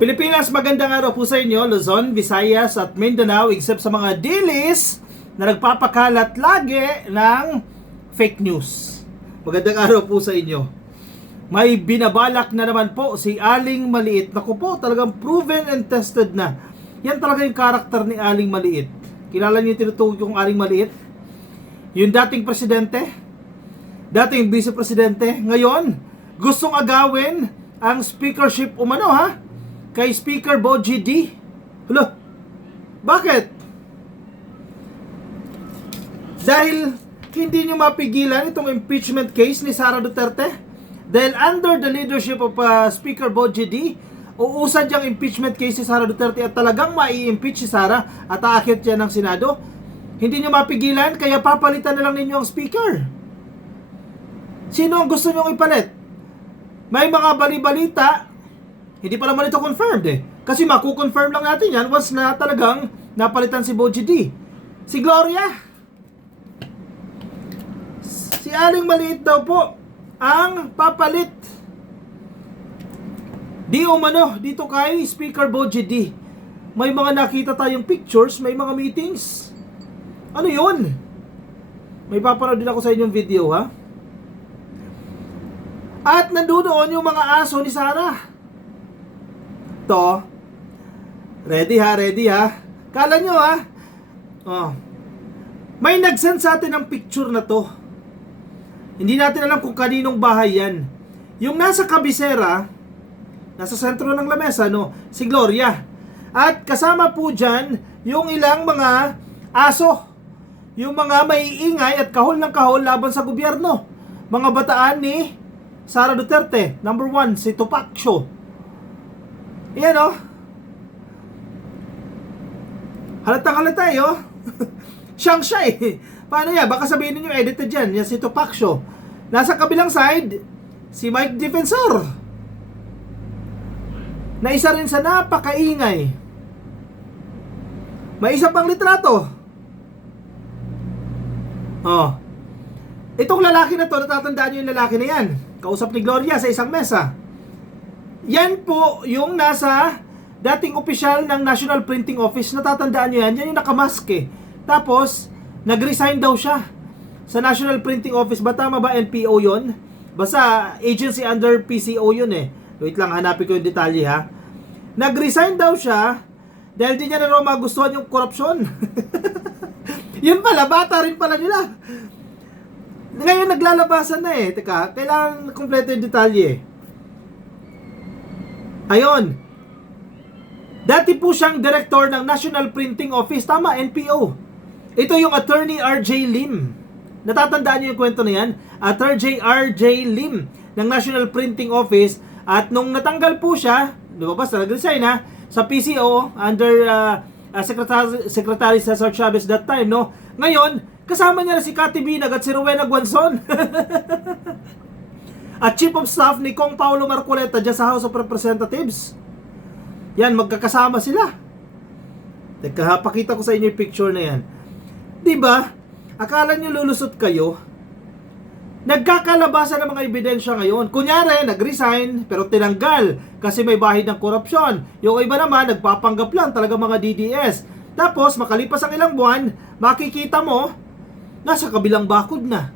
Pilipinas, magandang araw po sa inyo, Luzon, Visayas at Mindanao, except sa mga dilis na nagpapakalat lagi ng fake news. Magandang araw po sa inyo. May binabalak na naman po si Aling Maliit. Naku po, talagang proven and tested na. Yan talaga yung karakter ni Aling Maliit. Kilala niyo yung tinutukoy kong Aling Maliit? Yung dating presidente, dating vice-presidente, ngayon gustong agawin ang speakership umano kay Speaker Bogie D. Hello? Bakit? Dahil hindi nyo mapigilan itong impeachment case ni Sara Duterte? Dahil under the leadership of Speaker Bogie D, uusad yung impeachment case ni Sara Duterte at talagang mai-impeach si Sara at aakyat yan ng Senado. Hindi nyo mapigilan, kaya papalitan na lang ninyo ang speaker. Sino ang gusto nyong ipalit? May mga bali-balita. Hindi pa naman ito confirmed Kasi makukonfirm lang natin yan once na talagang napalitan si Bogie D. Si Gloria. Si Aling Maliit daw po ang papalit. Di umano dito kay Speaker Bogie D. May mga nakita tayong pictures, may mga meetings. Ano yun? May papanood din ako sa inyong video At nandoon yung mga aso ni Sara. To, ready Kala nyo may nag-send sa atin ng picture na to. Hindi natin alam kung kaninong bahay yan. Yung nasa kabisera, nasa sentro ng lamesa, si Gloria. At kasama po dyan yung ilang mga aso. Yung mga maiingay at kahol ng kahol laban sa gobyerno. Mga bataan ni Sara Duterte. Number 1, si Tupac Show. Yan Halatang-halata Siyang siya Paano yan? Baka sabihin ninyo edited yan. Yan si Tupac Show. Nasa kabilang side, si Mike Defensor. Na isa rin sa napakaingay. May isa pang litrato. Itong lalaki na to, natatandaan nyo yung lalaki na yan. Kausap ni Gloria sa isang mesa. Yan po yung nasa dating opisyal ng National Printing Office. Natatandaan nyo yan. Yan yung nakamask Tapos, nag-resign daw siya sa National Printing Office. Ba tama ba NPO yun? Basta agency under PCO yun Wait lang, hanapin ko yung detalye Nag-resign daw siya dahil di niya na raw magustuhan yung korupsyon. Yun pala, bata rin pala nila. Ngayon naglalabasan na Teka, kailangan kompleto yung detalye. Ayon. Dati po siyang director ng National Printing Office. Tama, NPO. Ito yung attorney RJ Lim. Natatandaan niyo yung kwento na yan? Attorney RJ Lim ng National Printing Office. At nung natanggal po siya, lumabas na nag-resign sa PCO under Secretary Cesar Chavez that time, Ngayon, kasama niya na si Cathy Binag at si Rowena Guanzon. At Chief of Staff ni Kong Paulo Marcoleta dyan sa House of Representatives. Yan, magkakasama sila. Teka, pakita ko sa inyo yung picture na yan. Diba? Akala nyo lulusot kayo? Nagkakalabasan ng mga ebidensya ngayon. Kunyari, nag-resign, pero tinanggal kasi may bahid ng korupsyon. Yung iba naman, nagpapanggap lang talaga mga DDS. Tapos, makalipas ang ilang buwan, makikita mo, nasa kabilang bakod na.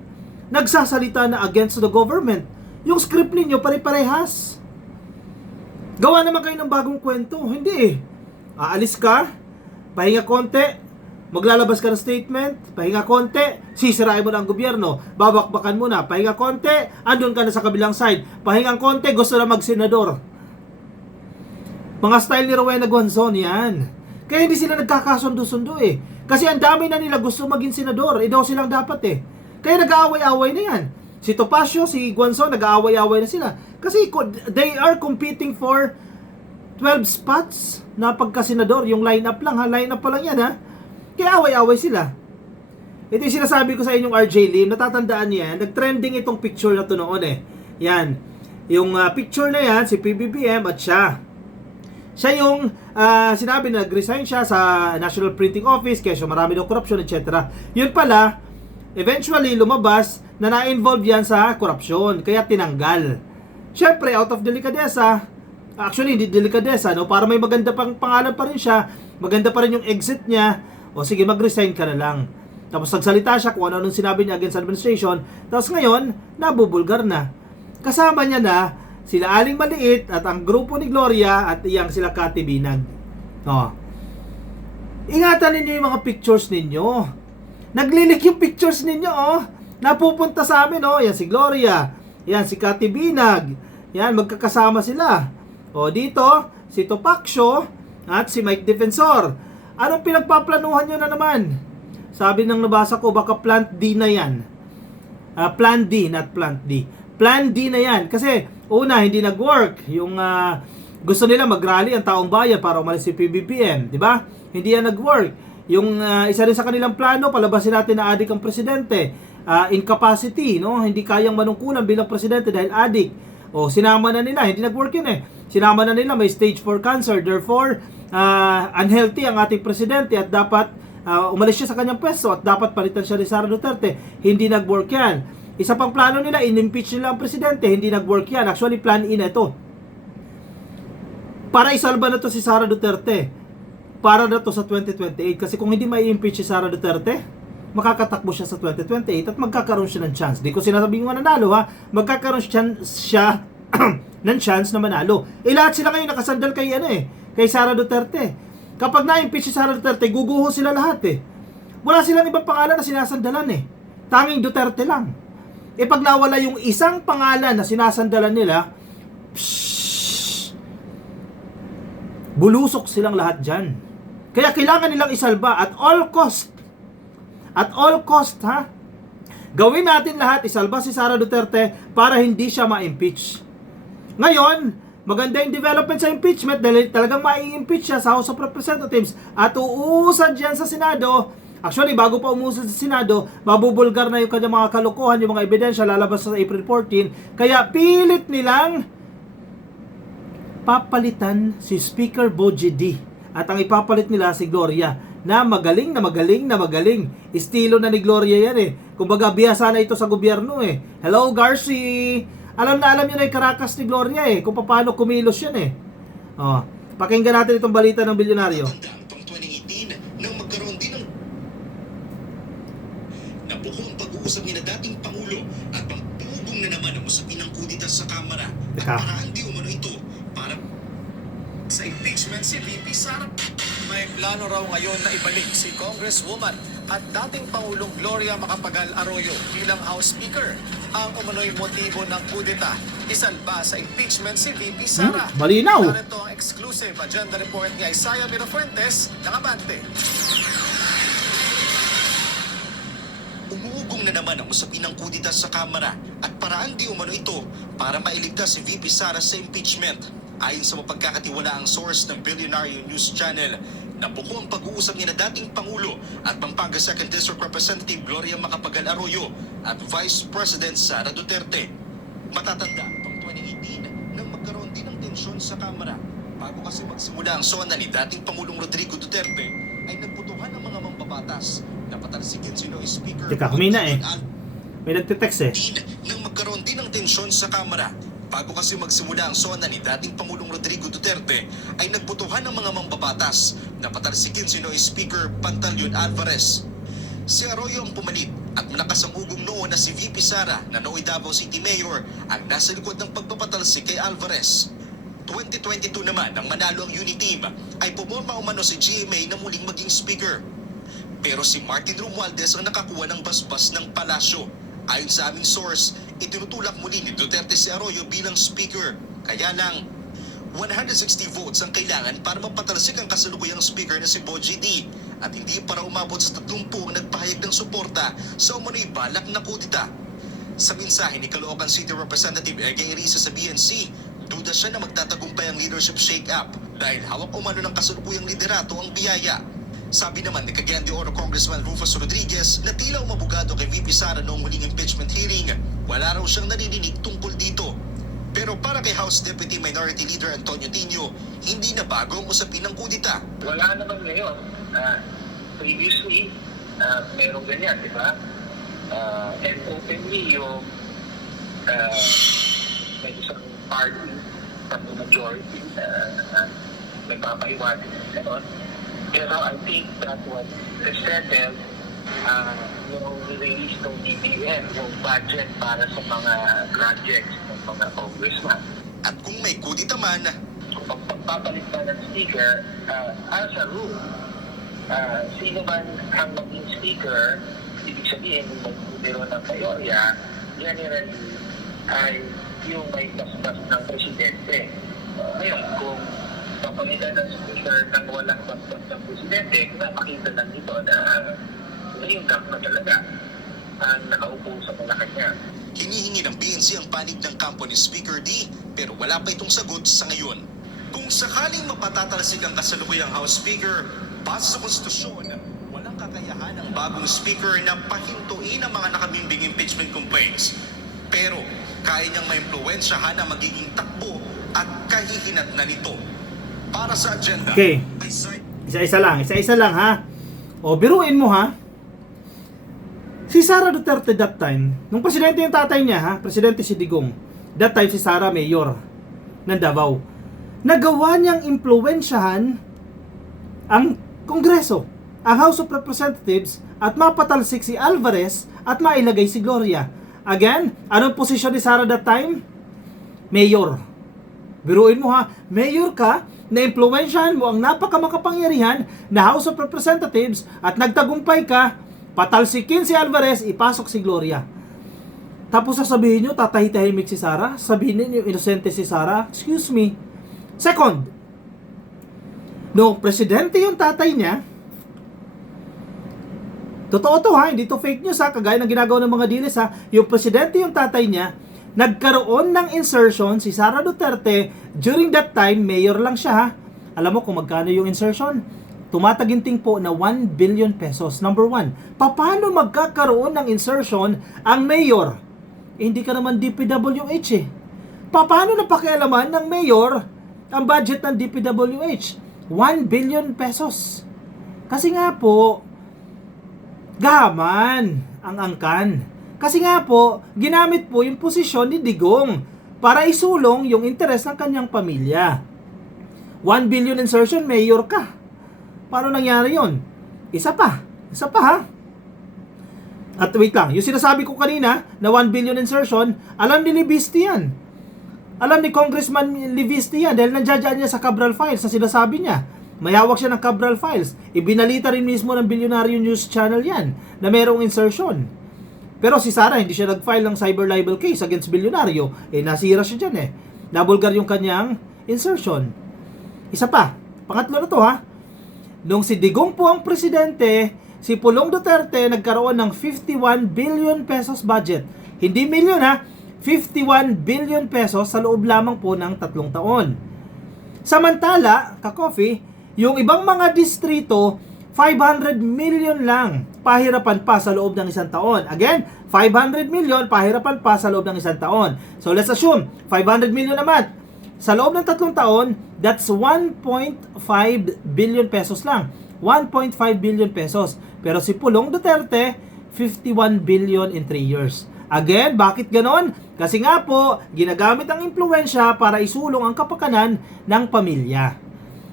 Nagsasalita na against the government. Yung script ninyo pare-parehas. Gawa naman kayo ng bagong kwento. Hindi Aalis ka, pahinga konti, maglalabas ka ng statement, pahinga konti, sisirain mo na ang gobyerno, babakbakan mo na, pahinga konti, andun ka na sa kabilang side, pahinga konti, gusto na mag-senador. Mga style ni Rowena Guanzon yan. Kaya hindi sila nagkakasundo-sundo Kasi ang dami na nila gusto maging senador, daw silang dapat Kaya nag-aaway-aaway na yan. Si Topacio, si Guanzon, nag-aaway-aaway na sila. Kasi they are competing for 12 spots na pagka-senador. Yung line-up lang line-up pa lang yan Kaya away-away sila. Ito yung sinasabi ko sa inyong RJ Lim. Natatandaan niya yan. Nag-trending itong picture na to noon Yan. Yung picture na yan, si PBBM at siya. Siya yung sinabi na nag-resign siya sa National Printing Office kasi marami ng corruption, etc. Yun pala, eventually lumabas na na-involve yan sa korupsyon, kaya tinanggal. Syempre, out of delicadeza, Actually, hindi delikadesa, no? Para may maganda pang pangalan pa rin siya, maganda pa rin yung exit niya, o sige, mag-resign ka na lang. Tapos nagsalita siya kung ano sinabi niya against administration, tapos ngayon, nabubulgar na. Kasama niya na sila Aling Maliit at ang grupo ni Gloria at iyang sila Kati Binag. Oh. Ingatan ninyo yung mga pictures ninyo. Naglilik yung pictures ninyo, oh. Napupunta sa amin, oh. Yan si Gloria. Yan si Kati Binag. Yan, magkakasama sila. O dito, si Topacio at si Mike Defensor. Anong pinagpaplanuhan nyo na naman? Sabi ng nabasa ko, baka Plant D na yan. Plan D, not Plant D. Plan D na yan. Kasi, una, hindi nag-work. Yung gusto nila mag-rally ang taong bayan para umalis si PBBM. Di ba? Hindi yan nag-work. Yung isa rin sa kanilang plano, palabasin natin na adik ang presidente. Incapacity, no? Hindi kayang manungkulan bilang presidente dahil adik. O, sinama na nila. Hindi nag-work yun eh. Sinama na nila may stage 4 cancer. Therefore, unhealthy ang ating presidente at dapat umalis siya sa kanyang pwesto at dapat palitan siya ni Sara Duterte. Hindi nag-work yan. Isa pang plano nila, in-impeach nila ang presidente, hindi nag-work yan. Actually, plan E na ito. Para isalba na to si Sara Duterte. Para na to sa 2028. Kasi kung hindi may impeach si Sara Duterte, makakatakbo siya sa 2028 at magkakaroon siya ng chance. Di ko sinasabing mananalo ha. Magkakaroon siya ng chance na manalo. Lahat sila ngayon nakasandal kay Sara Duterte. Kapag na-impeach si Sara Duterte, guguho sila lahat eh. Wala silang ibang pangalan na sinasandalan eh. Tanging Duterte lang. Pag nawala yung isang pangalan na sinasandalan nila, bulusok silang lahat dyan. Kaya kailangan nilang isalba at all cost. At all cost, ha? Gawin natin lahat, isalba si Sara Duterte para hindi siya ma-impeach. Ngayon, maganda yung development sa impeachment dahil talagang ma-impeach siya sa House of Representatives at uusad dyan sa Senado. Actually, bago pa umusad sa Senado, mabubulgar na yung kanyang mga kalokohan, yung mga ebidensya lalabas sa April 14. Kaya pilit nilang papalitan si Speaker Boji D. At ang ipapalit nila si Gloria na magaling. Estilo na ni Gloria yan eh. Kumbaga, biyasa na ito sa gobyerno eh. Hello, Garci! Alam yun na yung Caracas ni Gloria eh, kung paano kumilos yan eh. Oh, pakinggan natin itong balita ng bilyonaryo. Pang 2018 nang magkaroon din ng nabuko ang pag-uusap ni na dating Pangulo at pampugong na naman ang usapin ng kudita sa Kamara at paraan di umano ito para sa impeachment si VP Sara. May plano raw ngayon na ibalik si Congresswoman at dating Pangulong Gloria Macapagal Arroyo bilang House Speaker. Ang umano'y motibo ng kudeta, isalba sa impeachment si VP Sara. Malinaw. Narito ang exclusive agenda report ni Isaiah Mirafuentes ng Abante. Umuugong na naman ang usapin ng kudita sa Kamara at paraan di umano ito para mailigtas si VP Sara sa impeachment. Ayon sa mapagkakatiwalaang source ng Billionaire News Channel, nabuko ang pag-uusap ni na dating Pangulo at Pampanga 2nd District Representative Gloria Macapagal Arroyo at Vice President Sara Duterte. Matatanda pang 2018 nang magkaroon din ng tensyon sa Kamara. Bago kasi magsimula ang sona ni dating Pangulong Rodrigo Duterte, ay nagputuhan ng mga mambabatas na patalsikin sino Speaker. Teka, humina eh. May nagtitext eh. Nang magkaroon din ng tensyon sa Kamara. Bago kasi magsimula ang sona ni dating Pangulong Rodrigo Duterte, ay nagbutuhan ng mga mambabatas na patalsikin sino Speaker Pantaleon Alvarez. Si Arroyo ang pumalit at malakas ang ugong noon na si VP Sara na nooy Davao City Mayor ang nasa likod ng pagpapatalsik kay Alvarez. 2022 naman nang manalo ang unity team ay pumorma umano si GMA na muling maging Speaker. Pero si Martin Romualdez ang nakakuha ng basbas ng palasyo. Ayon sa aming source, itinutulak muli ni Duterte si Arroyo bilang Speaker. Kaya lang, 160 votes ang kailangan para mapatalsik ang kasalukuyang Speaker na si Boji D. At hindi para umabot sa 30 ang nagpahayag ng suporta sa umano'y balak na kudita. Sa mensahe ni Caloocan City Representative Egay Risa sa BNC, duda siya na magtatagumpay ang leadership shake-up dahil hawak umano ng kasalukuyang liderato ang biyaya. Sabi naman ni Cagayan de Oro Congressman Rufus Rodriguez na tila umabogado kay VP Sara noong huling impeachment hearing, wala raw siyang narinig tungkol dito. Pero para kay House Deputy Minority Leader Antonio Tino, hindi na bago ang usapin ng kudita. Wala naman ngayon. Previously, merong ganyan, di ba? And openly yung may isang party from the majority na nagpapaiwanan ng gano'n. Pero I think that was settled yung release ng DBM, yung budget para sa mga projects ng mga congressman. At kung may kudita man, Kung pagpapalit pa ng speaker, as a rule, sino man ang maging speaker, ibig sabihin yung magbubiro ng mayorya, generally ay yung may basbas ng presidente. Ngayon, kung papalitan ng speaker ng walang basbas ng presidente, napakita lang dito na yung gap na talaga ang nakaupo sa Malacanang. hinihingi ng PNC ang panig ng kampo ni Speaker D pero wala pa itong sagot sa ngayon. Kung sakaling mapatatalsik ang kasalukuyang House Speaker, base sa konstitusyon, walang kakayahan ng bagong Speaker na pahintuin ang mga nakabimbing impeachment complaints. Pero kaya niyang maimpluwensyahan ang magiging takbo at kahihinat na nito. Para sa agenda, Okay. ay side Isa-isa lang ha. O biruin mo ha. Si Sara Duterte that time, nung presidente yung tatay niya ha, presidente si Digong. That time si Sara mayor ng Davao. Nagawa niyang impluwensyahan ang Kongreso, ang House of Representatives at mapatalsik si Alvarez at mailagay si Gloria. Again, anong posisyon ni Sara that time? Mayor. Biruin mo ha, mayor ka, na-impluwensyahan mo ang napakamakapangyarihan na House of Representatives at nagtagumpay ka, patalsikin si Alvarez, ipasok si Gloria. Tapos sasabihin nyo, tatahitahimik si Sara? Sabihin niyo, inosente si Sara? Excuse me. Second, no, presidente yung tatay niya, totoo to ha, hindi to fake news ha, kagaya ng ginagawa ng mga dilis ha, yung presidente yung tatay niya, nagkaroon ng insertion si Sara Duterte during that time, mayor lang siya ha. Alam mo kung magkano yung insertion? Tumataginting po na 1 billion pesos. Number one, paano magkakaroon ng insertion ang mayor? Hindi ka naman DPWH eh. Paano napakialaman ng mayor ang budget ng DPWH? 1 billion pesos. Kasi nga po, gaman ang angkan. Kasi nga po, ginamit po yung posisyon ni Digong para isulong yung interes ng kanyang pamilya. 1 billion insertion, mayor ka. Paano nangyari yon? Isa pa ha? At wait lang, yung sinasabi ko kanina na 1 billion insertion, alam ni Livisti yan. Alam ni Congressman Livisti yan dahil nandiyan niya sa Cabral Files sa sinasabi niya. May hawak siya ng Cabral Files. Ibinalita rin mismo ng Billionaire News Channel yan na merong insertion. Pero si Sara hindi siya nag-file ng cyber libel case against Bilyonaryo. Nasira siya dyan Nabulgar yung kanyang insertion. Isa pa, pangatlo na to ha. Nung si Digong po ang presidente, si Pulong Duterte nagkaroon ng 51 billion pesos budget. Hindi million ha, 51 billion pesos sa loob lamang po ng 3 taon. Samantala, ka-coffee, yung ibang mga distrito, 500 million lang pahirapan pa sa loob ng 1 taon. Again, 500 million pahirapan pa sa loob ng 1 taon. So let's assume, 500 million naman. Sa loob ng 3 taon, that's 1.5 billion pesos lang. 1.5 billion pesos. Pero si Pulong Duterte, 51 billion in 3 years. Again, bakit ganon? Kasi nga po, ginagamit ang impluwensya para isulong ang kapakanan ng pamilya.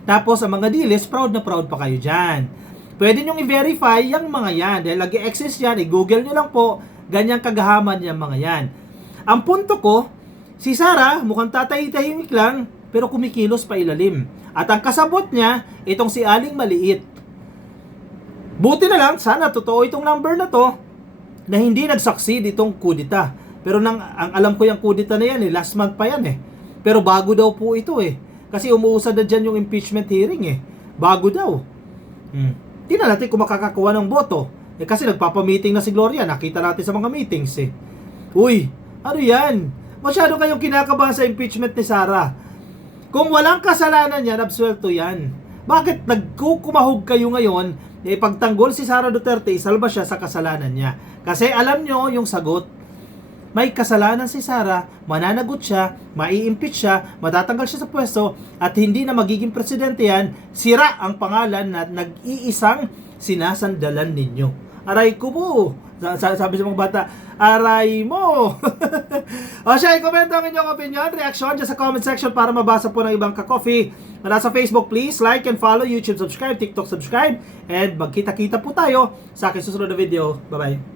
Tapos, ang mga dilis, proud na proud pa kayo dyan. Pwede nyong i-verify yung mga yan. Dahil nag-exist yan, i-google nyo lang po, ganyang kagahaman yung mga yan. Ang punto ko, si Sara, mukhang tatahitahimik lang, pero kumikilos pa ilalim. At ang kasabot niya, itong si Aling Maliit. Buti na lang, sana totoo itong number na to, na hindi nag-succeed itong kudita. Pero ang alam ko yung kudita na yan last month pa yan Pero bago daw po ito Kasi umuusad na dyan yung impeachment hearing Bago daw. Tingnan natin kung makakakuha ng boto. Kasi nagpapamiting na si Gloria, nakita natin sa mga meetings Uy, ano yan? Masyado kayong kinakabahan sa impeachment ni Sara. Kung walang kasalanan yan, absuelto yan. Bakit nagkukumahog kayo ngayon pagtanggol si Sara Duterte, isalba siya sa kasalanan niya? Kasi alam nyo yung sagot. May kasalanan si Sara, mananagot siya, mai-impeach siya, matatanggal siya sa pwesto, at hindi na magiging presidente yan, sira ang pangalan na nag-iisang sinasandalan ninyo. Aray ko po, Sabi sa mga bata, aray mo! O siya, i-comment ang inyong opinion, reaction dyan sa comment section para mabasa po ng ibang ka-coffee. Nasa Facebook, please like and follow, YouTube subscribe, TikTok subscribe, and magkita-kita po tayo sa aking susunod na video. Bye-bye!